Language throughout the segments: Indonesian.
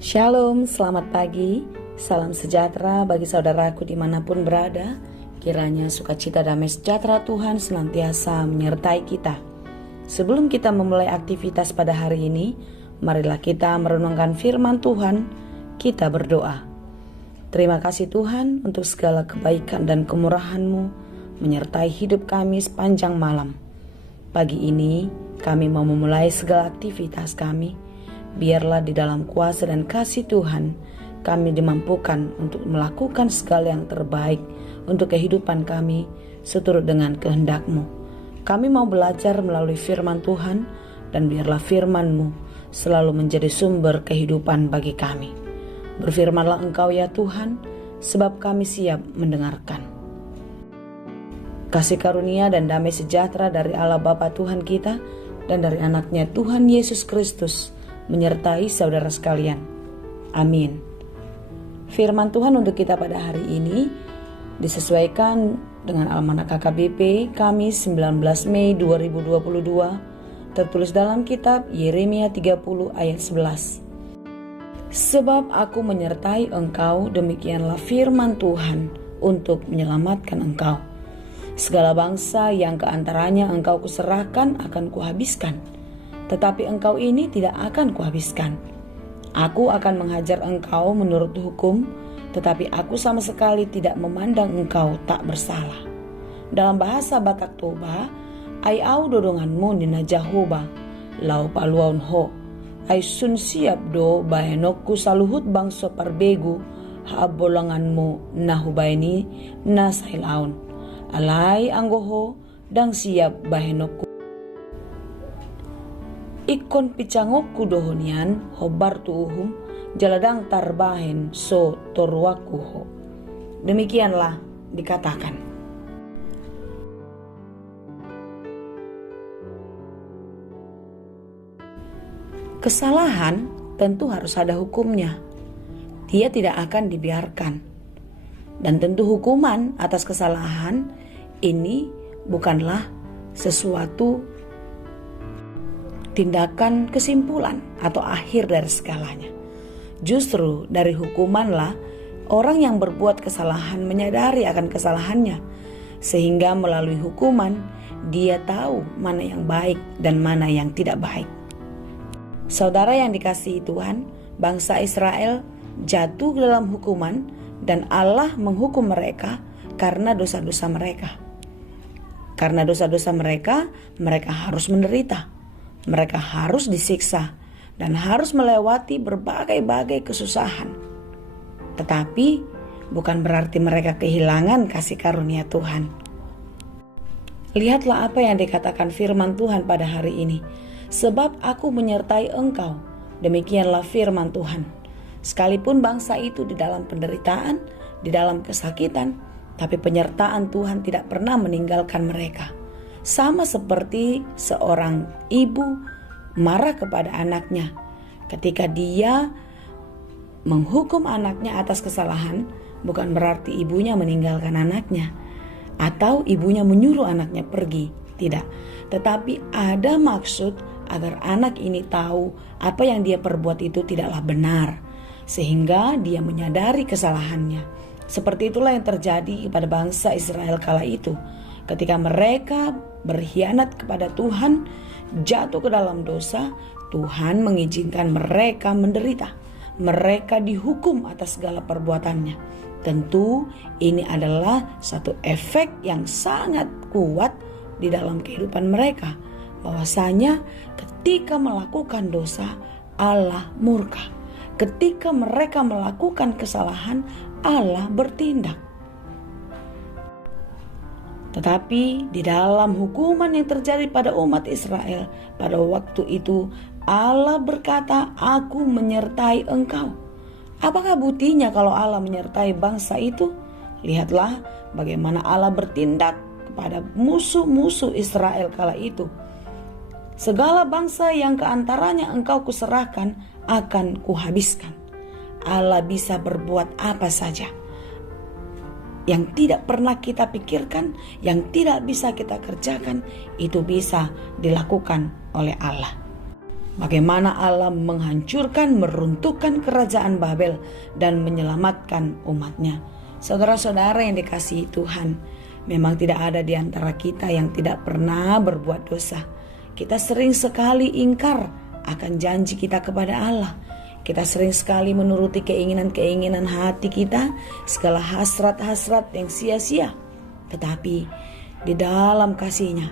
Shalom, selamat pagi, salam sejahtera bagi saudaraku dimanapun berada. Kiranya sukacita damai sejahtera Tuhan senantiasa menyertai kita. Sebelum kita memulai aktivitas pada hari ini, marilah kita merenungkan firman Tuhan. Kita berdoa. Terima kasih Tuhan untuk segala kebaikan dan kemurahan-Mu menyertai hidup kami sepanjang malam. Pagi ini kami mau memulai segala aktivitas kami. Biarlah di dalam kuasa dan kasih Tuhan kami dimampukan untuk melakukan segala yang terbaik untuk kehidupan kami seturut dengan kehendak-Mu. Kami mau belajar melalui firman Tuhan, dan biarlah firman-Mu selalu menjadi sumber kehidupan bagi kami. Berfirmanlah Engkau ya Tuhan, sebab kami siap mendengarkan. Kasih karunia dan damai sejahtera dari Allah Bapa Tuhan kita dan dari anaknya Tuhan Yesus Kristus menyertai saudara sekalian. Amin. Firman Tuhan untuk kita pada hari ini disesuaikan dengan Almanak KKBP Kamis 19 Mei 2022, tertulis dalam kitab Yeremia 30 ayat 11. Sebab aku menyertai engkau, demikianlah firman Tuhan, untuk menyelamatkan engkau. Segala bangsa yang keantaranya engkau kuserahkan akan kuhabiskan, tetapi engkau ini tidak akan kuhabiskan. Aku akan menghajar engkau menurut hukum, tetapi aku sama sekali tidak memandang engkau tak bersalah. Dalam bahasa Batak Toba, ai au dodonganmu nina Jahoba, lau paluaun ho, ai sun siap do bahenokku saluhut bangso parbegu, haabolanganmu nahubaini na sailaun, alai anggoho dang siap bahenokku. Ikon picangokku dohonian hobar tuuhum jaladang tarbahen so torwakuho. Demikianlah dikatakan. Kesalahan tentu harus ada hukumnya. Dia tidak akan dibiarkan. Dan tentu hukuman atas kesalahan ini bukanlah sesuatu tindakan kesimpulan atau akhir dari segalanya. Justru dari hukumanlah orang yang berbuat kesalahan menyadari akan kesalahannya, sehingga melalui hukuman dia tahu mana yang baik dan mana yang tidak baik. Saudara yang dikasihi Tuhan, bangsa Israel jatuh dalam hukuman dan Allah menghukum mereka karena dosa-dosa mereka. Karena dosa-dosa mereka, mereka harus menderita. Mereka harus disiksa dan harus melewati berbagai-bagai kesusahan. Tetapi bukan berarti mereka kehilangan kasih karunia Tuhan. Lihatlah apa yang dikatakan firman Tuhan pada hari ini. Sebab aku menyertai engkau, demikianlah firman Tuhan. Sekalipun bangsa itu di dalam penderitaan, di dalam kesakitan, tapi penyertaan Tuhan tidak pernah meninggalkan mereka. Sama seperti seorang ibu marah kepada anaknya ketika dia menghukum anaknya atas kesalahan, bukan berarti ibunya meninggalkan anaknya atau ibunya menyuruh anaknya pergi, tidak. Tetapi ada maksud agar anak ini tahu apa yang dia perbuat itu tidaklah benar, sehingga dia menyadari kesalahannya. Seperti itulah yang terjadi kepada bangsa Israel kala itu. Ketika mereka berkhianat kepada Tuhan, jatuh ke dalam dosa, Tuhan mengizinkan mereka menderita. Mereka dihukum atas segala perbuatannya. Tentu ini adalah satu efek yang sangat kuat di dalam kehidupan mereka. Bahwasanya ketika melakukan dosa, Allah murka. Ketika mereka melakukan kesalahan, Allah bertindak. Tetapi di dalam hukuman yang terjadi pada umat Israel pada waktu itu, Allah berkata, aku menyertai engkau. Apakah buktinya kalau Allah menyertai bangsa itu? Lihatlah bagaimana Allah bertindak kepada musuh-musuh Israel kala itu. Segala bangsa yang keantaranya engkau kuserahkan akan kuhabiskan. Allah bisa berbuat apa saja. Yang tidak pernah kita pikirkan, yang tidak bisa kita kerjakan, itu bisa dilakukan oleh Allah. Bagaimana Allah menghancurkan, meruntuhkan kerajaan Babel dan menyelamatkan umatnya. Saudara-saudara yang dikasihi Tuhan, memang tidak ada di antara kita yang tidak pernah berbuat dosa. Kita sering sekali ingkar akan janji kita kepada Allah. Kita sering sekali menuruti keinginan-keinginan hati kita, segala hasrat-hasrat yang sia-sia. Tetapi di dalam kasih-Nya,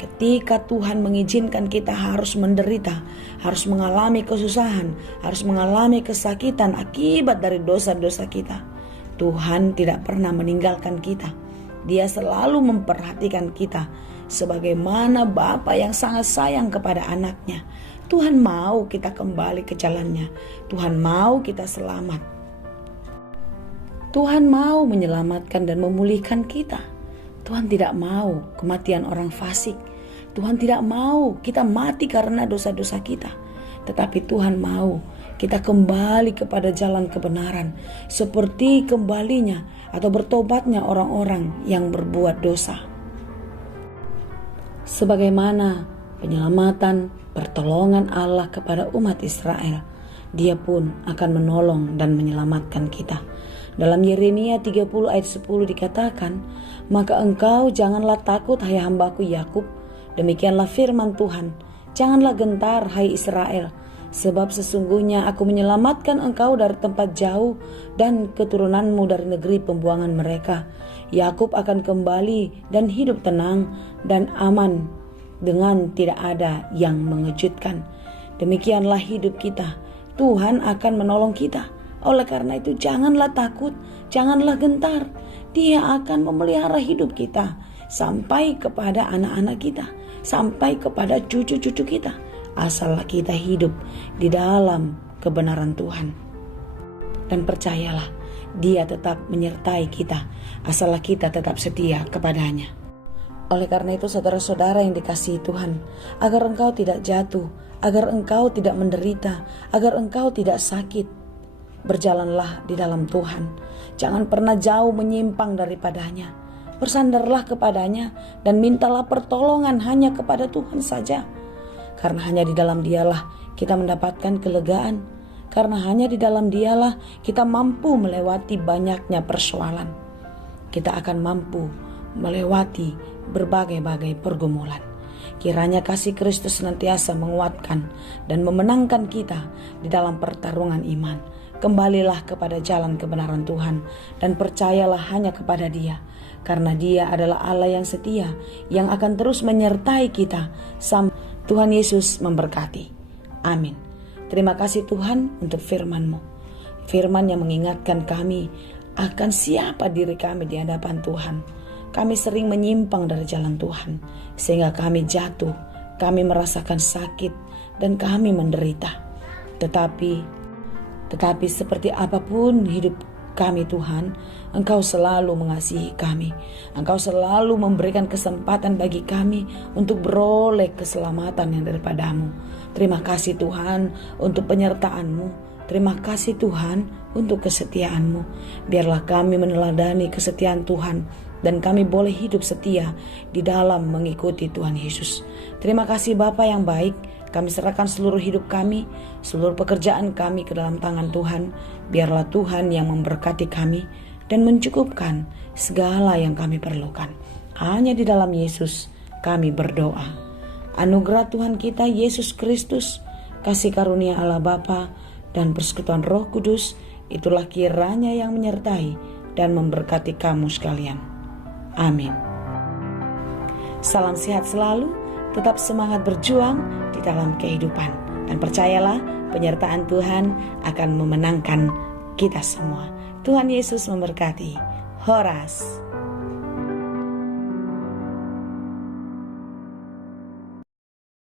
ketika Tuhan mengizinkan kita harus menderita, harus mengalami kesusahan, harus mengalami kesakitan akibat dari dosa-dosa kita, Tuhan tidak pernah meninggalkan kita. Dia selalu memperhatikan kita sebagaimana Bapa yang sangat sayang kepada anaknya. Tuhan mau kita kembali ke jalannya. Tuhan mau kita selamat. Tuhan mau menyelamatkan dan memulihkan kita. Tuhan tidak mau kematian orang fasik. Tuhan tidak mau kita mati karena dosa-dosa kita. Tetapi Tuhan mau kita kembali kepada jalan kebenaran, seperti kembalinya atau bertobatnya orang-orang yang berbuat dosa. Sebagaimana penyelamatan, pertolongan Allah kepada umat Israel, Dia pun akan menolong dan menyelamatkan kita. Dalam Yeremia 30 ayat 10 dikatakan, "Maka engkau janganlah takut, hai hambaku Yakub, demikianlah firman Tuhan, janganlah gentar, hai Israel, sebab sesungguhnya aku menyelamatkan engkau dari tempat jauh dan keturunanmu dari negeri pembuangan mereka. Yakub akan kembali dan hidup tenang dan aman dengan tidak ada yang mengejutkan." Demikianlah hidup kita. Tuhan akan menolong kita. Oleh karena itu janganlah takut, janganlah gentar. Dia akan memelihara hidup kita sampai kepada anak-anak kita, sampai kepada cucu-cucu kita. Asallah kita hidup di dalam kebenaran Tuhan. Dan percayalah, Dia tetap menyertai kita, asallah kita tetap setia kepadanya. Oleh karena itu saudara-saudara yang dikasihi Tuhan, agar engkau tidak jatuh, agar engkau tidak menderita, agar engkau tidak sakit, berjalanlah di dalam Tuhan. Jangan pernah jauh menyimpang daripadanya. Bersandarlah kepadanya dan mintalah pertolongan hanya kepada Tuhan saja. Karena hanya di dalam Dialah kita mendapatkan kelegaan. Karena hanya di dalam Dialah kita mampu melewati banyaknya persoalan. Kita akan mampu melewati berbagai-bagai pergumulan. Kiranya kasih Kristus senantiasa menguatkan dan memenangkan kita di dalam pertarungan iman. Kembalilah kepada jalan kebenaran Tuhan dan percayalah hanya kepada Dia. Karena Dia adalah Allah yang setia, yang akan terus menyertai kita sampai Tuhan Yesus memberkati. Amin. Terima kasih Tuhan untuk firman-Mu. Firman yang mengingatkan kami akan siapa diri kami di hadapan Tuhan. Kami sering menyimpang dari jalan Tuhan, sehingga kami jatuh, kami merasakan sakit, dan kami menderita. Tetapi seperti apapun hidup kami Tuhan, Engkau selalu mengasihi kami. Engkau selalu memberikan kesempatan bagi kami untuk beroleh keselamatan yang daripada-Mu. Terima kasih Tuhan untuk penyertaan-Mu. Terima kasih Tuhan untuk kesetiaan-Mu. Biarlah kami meneladani kesetiaan Tuhan dan kami boleh hidup setia di dalam mengikuti Tuhan Yesus. Terima kasih Bapa yang baik. Kami serahkan seluruh hidup kami, seluruh pekerjaan kami ke dalam tangan Tuhan. Biarlah Tuhan yang memberkati kami dan mencukupkan segala yang kami perlukan. Hanya di dalam Yesus kami berdoa. Anugerah Tuhan kita Yesus Kristus, kasih karunia Allah Bapa dan persekutuan Roh Kudus, itulah kiranya yang menyertai dan memberkati kamu sekalian. Amin. Salam sehat selalu, tetap semangat berjuang di dalam kehidupan. Dan percayalah, penyertaan Tuhan akan memenangkan kita semua. Tuhan Yesus memberkati. Horas.